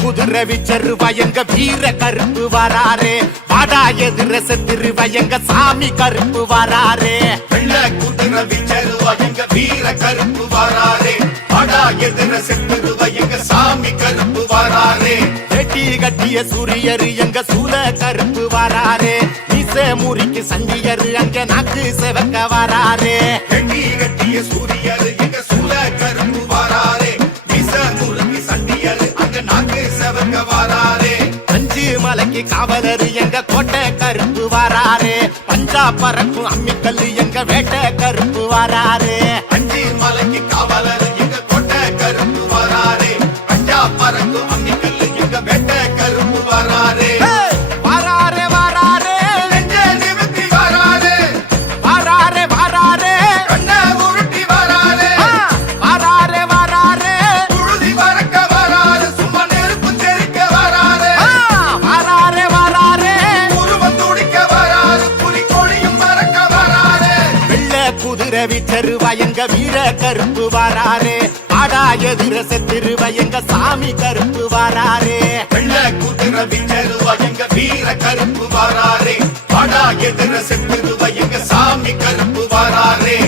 குதிரை விச்சருவா எங்க வீர கருப்பு வராரே, வாடா எதிர செத்துருவா எங்க சாமி கருப்பு வராரே. வெள்ள குதிரை விச்சருவா எங்க வீர கருப்பு வராரே, வாடா எதிர செத்துருவா எங்க சாமி கருப்பு வராரே. வெட்டி கட்டிய சூரியரு எங்க சூல கருப்பு வராரே, மீச முறிக்கு சண்டியரு அங்க நாக்கு செவக்க வராரே. வெட்டி கட்டிய சூரியரு எங்க சூல கருப்பு வராரே, மீச முறிக்கு சண்டியரு அங்க நாக்கு செவக்க வராரே. அஞ்சு மலைக்கு காவலரு எங்க கோட்டை கருப்பு வராரே, பஞ்சா பறக்கும் அம்மிக்கல்லு எங்க வேட்டை கருப்பு வராரே. அஞ்சு மலைக்கு காவலரு எங்க கோட்டை கருப்பு வராரே, பஞ்சா பறக்கும் அம்மிக்கல்லு எங்க வேட்டை கருப்பு வராரே. வராரே வராரே நெஞ்ச நிமித்தி வராரே, வராரே வராரே கண்ண உருட்டி வராரே, வராரே வராரே புழுதி பறக்க வராரு, சும்மா நெருப்பு தெறிக்க வராரு, வராரே வராரே உருவம் துடிக்க வராரு, புலி கொடியும் பறக்க வராரு. வெள்ள குதிரை விச்சருவா எங்க வீர கருப்பு வராரே, ஆடா எதிர செத்திருவா எங்க சாமி கருப்பு வராரே. வெள்ள குதிரை விச்சருவா எங்க வீர கருப்பு வராரே, வாடா எதிர செத்துருவா எங்க சாமி கருப்பு வராரே.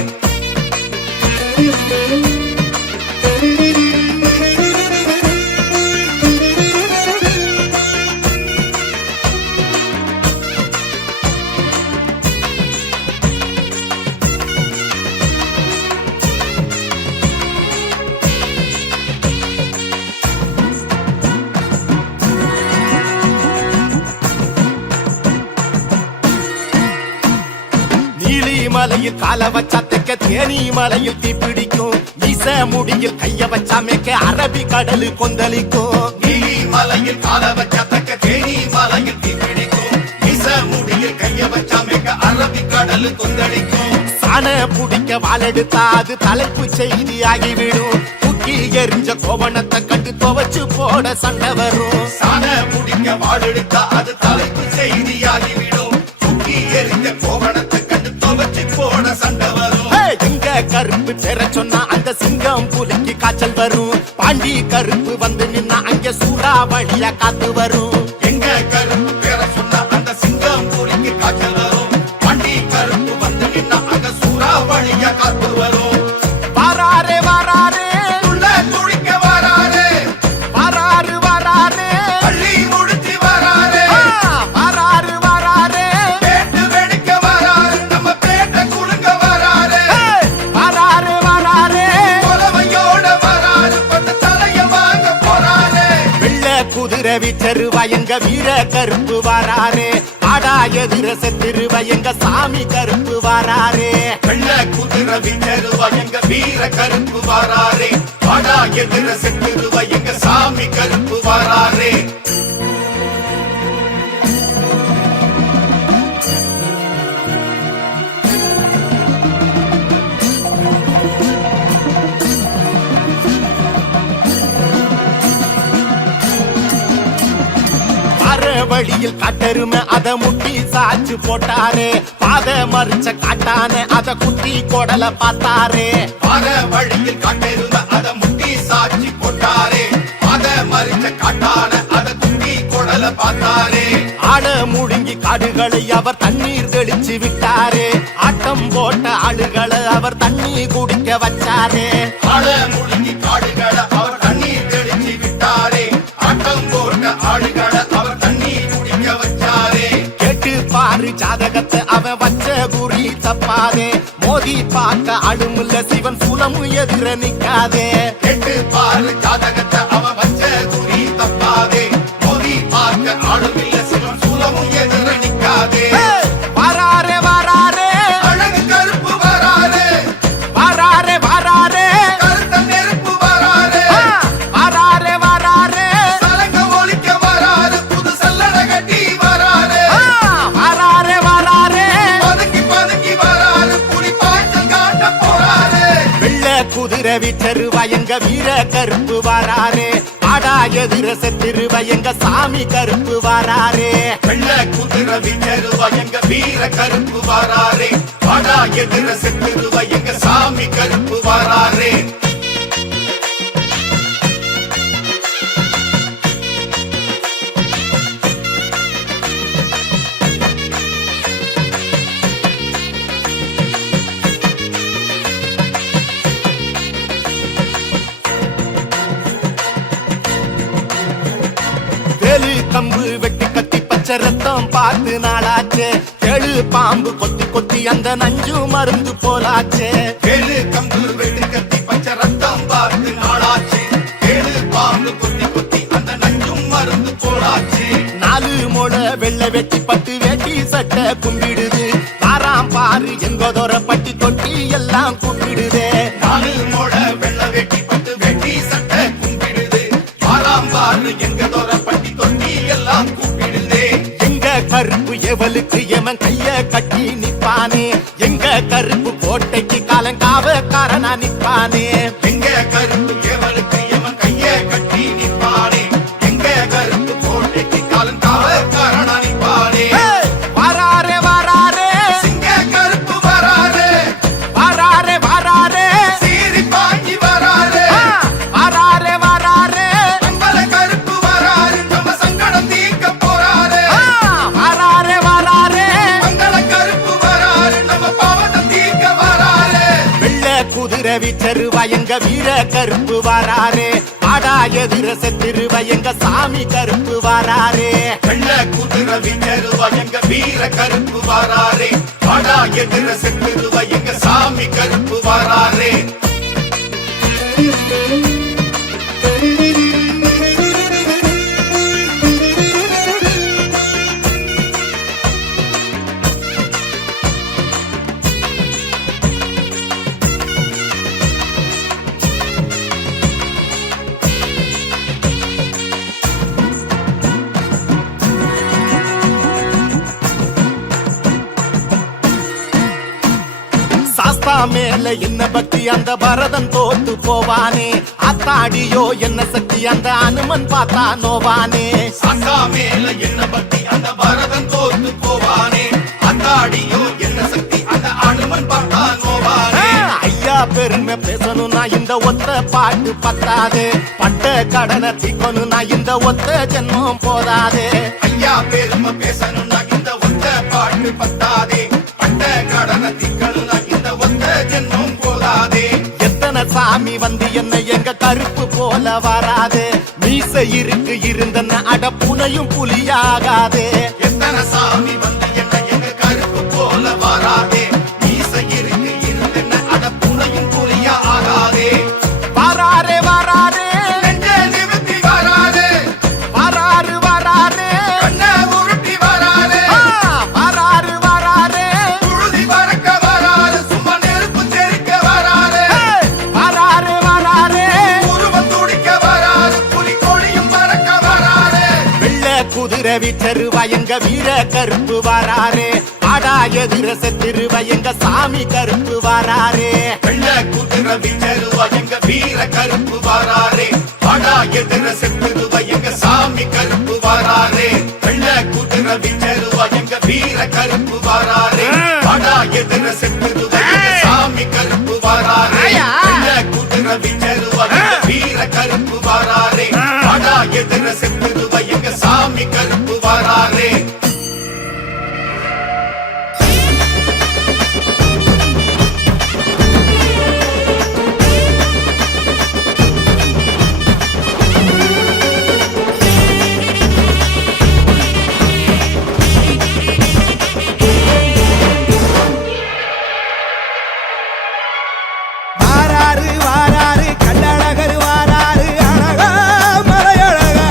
மலையில் கால வச்சா தெக்க தேனி மலையில் தீ பிடிக்கும், மீச முடியில் கைய வச்சா மேக்க அரபி கடலு கொந்தளிக்கும். நீலி மலையில் கால வச்சா தக்க தேனி மலையில் தீ பிடிக்கும், மீச முடியில் கைய வச்சா மேக்க அரபி கடலு கொந்தளிக்கும். சாண புடிக்க வாழெடுத்தா அது தலைப்பு செய்தி ஆகிவிடும், தூக்கி எரிஞ்ச கோவணத்தை கண்டு துவச்சு போட சண்டை வரும். சாண புடிக்க வாழெடுத்தா அது தலைப்பு செய்தியாகிவிடும், தூக்கி எரிஞ்ச கோவணத்தை கண்டு துவச்சு போட சண்டை வரும். எங்க கருப்பு பெற சொன்னா அந்த சிங்கம் புலிக்கு காய்ச்சல் வரும், பாண்டி கருப்பு வந்து நின்னா அங்க சூறாவளியா காத்து வரும். எங்க கருப்பு பேர சொன்னா அந்த சிங்கம் புலிக்கு காய்ச்சல் வரும், பாண்டி கருப்பு வந்து நின்னா அங்க சூறாவளியா காத்து வரும். வராரே வராரே துள்ள துடிக்க வராரே, வராரு வராரே பள்ளி முடிச்சு வராரே, வராரு வராரே பேட்டு வெடிக்க வராரு, நம்ம பேட்ட குலுங்க வராரு, வராரு வராரே கொலவையோட வராரு, பட்ட தலைய வாங்க போறாரு. வெள்ள குதிரை விச்சருவா எங்க வீர கருப்பு வராரே, ஆடா எதிர செத்திருவா எங்க சாமி கருப்பு வராரே. வெள்ள குதிரை விச்சருவா எங்க வீர கருப்பு வராரே, வாடா எதிர செத்துருவா எங்க சாமி கருப்பு வராரே. வழியில் காட்டெருமை அத முட்டி சாச்சு போட்டாரே, பாத மறிச்ச காட்டான அத குட்டி கொடல பார்த்தாரே. வர வழியில் காட்டிருந்த அத முட்டி சாட்சி போட்டாரே, அத மறிச்ச காட்டான அத குட்டி கொடல பார்த்தாரே. ஆட முழுங்கி காடுகளை அவர் தண்ணீர் தெளிச்சு விட்டாரே, ஆட்டம் போட்ட ஆளுகளை அவர் தண்ணீர் குடிக்க வச்சாரே. ஆட முழுங்கி காடுகளை அவர் தண்ணீர் தெளிச்சு விட்டாரே, ஆட்டம் போட்ட ஆளுகளை அவர் தண்ணீர் குடிக்க வச்சாரே. கேட்டு பாரு ஜாதகத்தை அவன் வச்ச குறி தப்பாதே, மோதி பார்க்க அழுமுல்ல சிவன் சூலமு எதிர நிக்காதே. கேட்டு பாரு ஜாதகத்தை அவன் வச்ச குறி தப்பாதே, மோதி பார்க்க ஆளுமில்ல சிவன் சூலமும் எதிர நிக்காதே. வராரே வராரே அழகு கருப்பு வராரே, வராரே வராரே கருத்த நெருப்பு வராரே, வராரே வராரே சலங்க ஒலிக்க வராரு, புது சல்லட கட்டி வராரு, வராரே வராரே பதுக்கி பதுக்கி வராரு, புலி பாய்ச்சல் காட்ட போறாரு. வெள்ள குதிரை விச்சருவா எங்க வீர கருப்பு வராரே, ஆடா எதிர செத்திருவா எங்க சாமி கருப்பு வராரே. வெள்ள குதிரை விச்சருவா எங்க வீர கருப்பு வராரே, வாடா எதிர செத்துருவா எங்க சாமி கருப்பு வராரே. கம்பு வெட்டி கத்தி பச்சை ரத்தம் பார்த்து நாளாச்சே கேளு பாம்பு கொத்தி கொத்தி அந்த நஞ்சு மருந்து போலாச்சே கேளு கம்பு வெட்டு கத்தி பச்சை ரத்தம் பார்த்து நாளாச்சு கேளு பாம்பு கொத்தி கொத்தி அந்த நஞ்சும் மருந்து போலாச்சு 4 முளை வெள்ளை வெட்டி பட்டு வேட்டி சட்டை கும்பிடுது தாராம் பாரு எங்கதோர பட்டி தொட்டி எல்லாம் கும்பிடுதே 4 முழ வெள்ள வெட்டி பட்டு வெட்டி சட்டை கும்பிடுது பாராம்பாரு எங்க தோற பட்டி தொட்டி எல்லாம் கூப்பிடுதே எங்க கருப்பு எவளுக்கு எமன் கைய கட்டி நிப்பானே எங்க கருப்பு கோட்டைக்கு காலங்காவக்காரனா நிப்பானே எங்க கருப்பு எவனுக்கு எவன் கைய கட்டி நிற்பானே எங்க கருப்பு கோட்டைக்கு காலம் காவக்காரனா நிற்பானே வாராரே வாராரே சிங்க கருப்பு வராரே வாராரே வாராரே சீறி பாஞ்சி வராரே வாராரே வாராரே மங்கள கருப்பு வராரு நம்ம சங்கடம் தீர்க்க போறாரே வாராரே வாராரே மங்கள கருப்பு வராரு நம்ம பாவத்தை தீர்க்க வராரே வெள்ள குதிரை விச்சருவா எங்க வீர கருப்பு வாராரே ஆடா எதிர செத்திருவா எங்க சாமி கருப்பு வாராரே வெள்ள குதிரை விச்சருவா எங்க வீர கருப்பு வராரே பாடா எதிர செத்துருவா எங்க சாமி கருப்பு வராரே சாஸ்தா மேல என்ன பக்தி அந்த பரதன் தோத்து போவானே அத்தாடியோ என்ன சக்தி அந்த அனுமன் பார்த்தா நோவானே சாஸ்தா மேல என்ன பக்தி அந்த பரதன் தோத்து போவானே அந்தாடியோ என்ன சக்தி அந்த அனுமன் பார்த்தா நோவானே ஐயா பெருமை பேசணும்னா இந்த ஒத்த பாட்டு பத்தாது பட்ட கடனை தீக்கணும்னா இந்த ஒத்த ஜென்மம் போதாது ஐயா பெருமை பேசணும்னா இந்த ஒத்த பாட்டு பத்தாதே பட்ட கடனை திக்கணும்னா இந்த ஒத்த ஜென்மம் போதாதே எத்தனை சாமி வந்து என்ன எங்க கருப்பு போல வராது மீச இருக்கு இருந்தன அட புனையும் புலியாகாது எத்தனை சாமி வந்து என்ன எங்க கருப்பு போல வராதே மீச இருக்கு இருந்தென்ன அட புனையும் புலியா ஆகாதே வாராரே வாராரே நெஞ்சே நிமித்தி வராதே வாராரு வாராரே கண்ணை உருட்டி வராதே வாராரு வாராரே புழுதி பறக்க வராது சும்மா நெருப்பு தெறிக்க வராதே வாராரு வாராரே உருவம் துடிக்க வராது புலி கொடியும் பறக்க வராதே வெள்ள குதிரை விச்சருவா எங்க வீர கருப்பு வாராரே ஆடா எதிர செத்திருவா எங்க சாமி கருப்பு வாராரே வெள்ள குதிரை விச்சருவா எங்க வீர கருப்பு வராரே பாடா எதிர செத்துருவா எங்க சாமி கருப்பு வராரே வெள்ள குதிரை விச்சருவா எங்க வீர கருப்பு வராரே பாடா எதிர செத்துருவா எங்க சாமி கருப்பு வராரே வெள்ள குதிரை விச்சருவா எங்க வீர கருப்பு வராரே பாடா எதிர செத்துருவா எங்க சாமி கருப்பு வராரே வாராரு வாராரு கள்ளழகர் வாராரு அழகா மலையழகா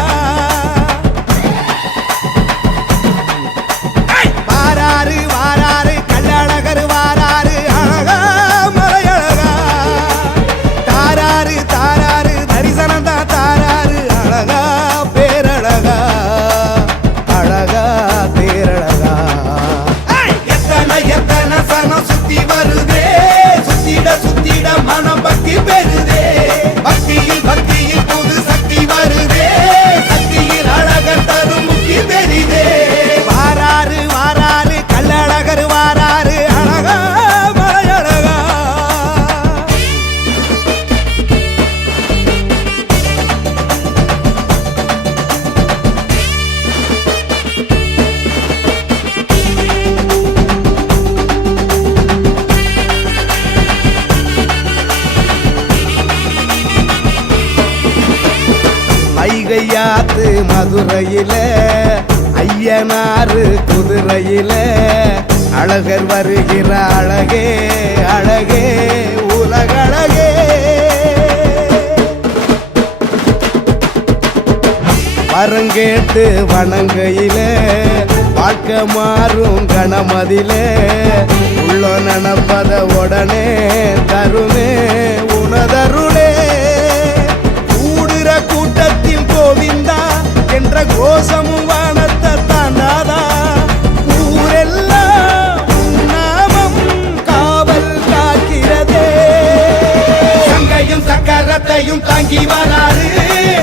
வைகையாத்து மதுரையில ஐயனாறு குதிரையில அழகர் வருகிற அழகே அழகே உலகழகே. வரங்கேட்டு வணங்கையில வாழ்க்கை மாறும் கணமதில உள்ள நனப்பத உடனே தருமே உனதருளே. கூடுற கூட்டத்தில் கோவிந்தா என்ற கோஷமும் வானத்தை தாண்டாதா. ஊரெல்லாம் நாமம் காவல் காக்கிறதே. சங்கையும் சக்கரத்தையும் தாங்கி வராது,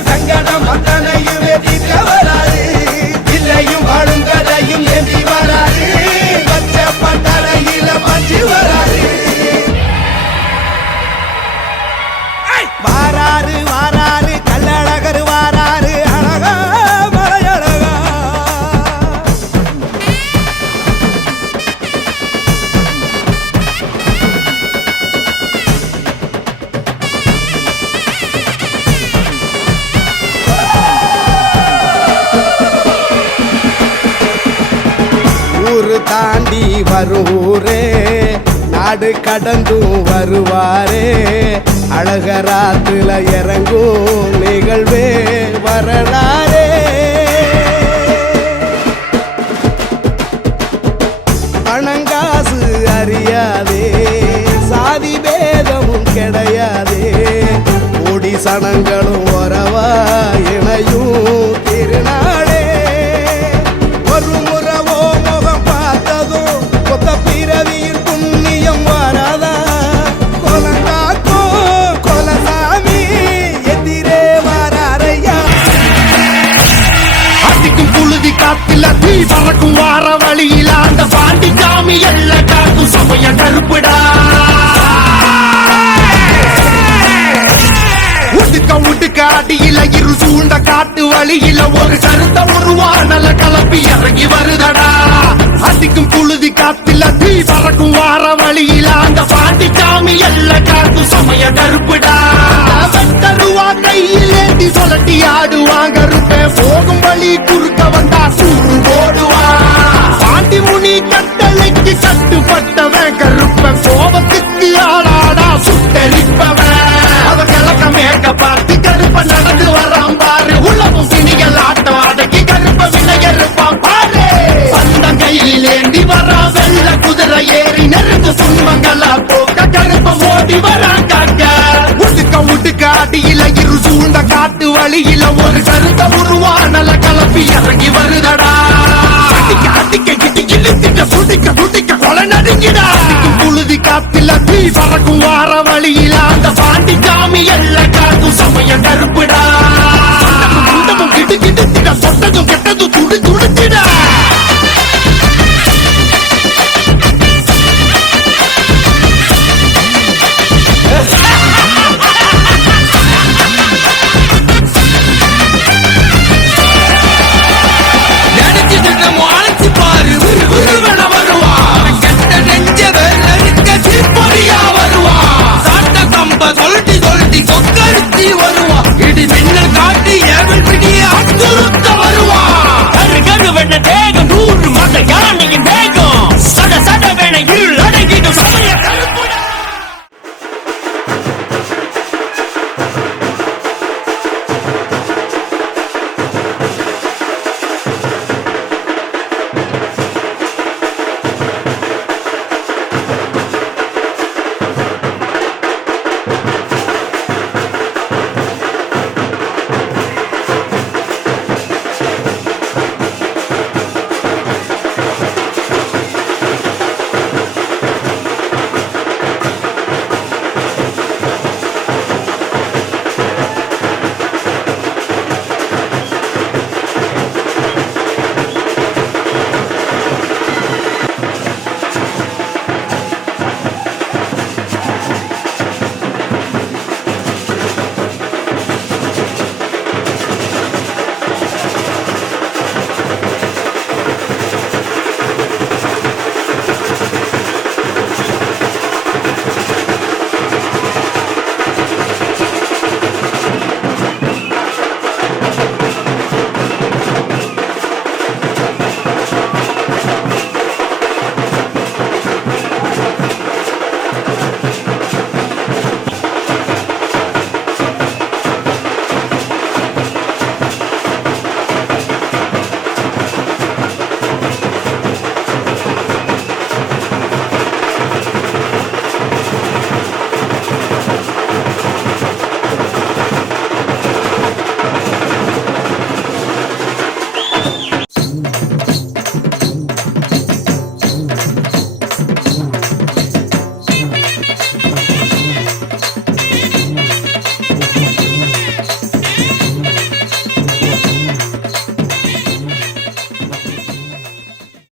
சங்கடம் அத்தனையும் எதிர்க்க வராது. இல்லையும் வாழும் கதையும் ஏந்தி வராது, பச்சை பட்டறையில மாற்றி வராது. வாராரு வாராரு கல்லழகர் வாராரு அழகா மலையழகா. ஊரு தாண்டி வருவூரே நாடு கடந்தும் வருவாரே. அழகராத்துல இறங்கும் நிகழ்வே வரலாறே. பணங்காசு அறியாதே சாதி பேதமும் கிடையாதே. கோடி சனங்களும் வரவா இணையும் திருநாளே. ஒரு முறவோ முகம் பார்த்ததும் கொத்த பிறவியில் புண்ணியம் வராதா. கொலங்காக்கோ கொலசாமி எதிரே வராரையா. அடிக்கும் புழுதி காத்துல தீ பறக்கும் வார வழியில அந்த பாண்டி சாமி எல்ல காக்கும் சமய கருப்புடா. உடுக்க அடியில இரு சூண்ட காட்டு வழியில ஒரு கருத்த உருவானல கலப்பி இறங்கி வருதடா. அடிக்கும் புழுதி காத்துல தீ பறக்கும் வார வழியில அந்த பாண்டி சாமி எல்ல காக்கும் சமய கருப்புடா. தருவா கையில் ஏந்தி சொல்லட்டி ஆடுவாங்க கருப்பே. போகும் வழி குறுக்க வந்தா சூடு போடுவான். பாண்டி முனி கட்டளைக்கு கட்டுப்பட்டவன் கருப்பன். கோபத்துக்கு ஆளாடா சுட்டரிப்பவன். அவ கிழக்க மேக்க பார்த்து கருப்ப நடந்து வரான் பாரு. உள்ளமும் சினிகள் ஆட்டம் அடக்கி கருப்ப விலையறுப்பான் பாரு. பந்தம் கையில் ஏந்தி வரா வெள்ள குதிரை ஏறி நெருங்கு துன்பங்களா போக்க கருப்ப ஓடி வரான் காக்க. உடுக்க அடியில இரு சூழ்ந்த காட்டு வழியில ஒரு கருத்த உருவானல கலப்பி இறங்கி வருதடா. அடிக்க கிட்டி இழுத்திட்ட சுடிக்க கொலை நடுங்கிடா. புழுதி காத்துல தீ பறக்கும் வார வழியில அந்த பாண்டி சாமி எல்ல காக்கும் சமய கருப்புடா. குண்டமும் கிட்டு சொட்டதும் கெட்டதும் துடித்திடா. சொல்லிட்டு கொக்கரிச்சி வருவா. இடி மின்னல் காட்டி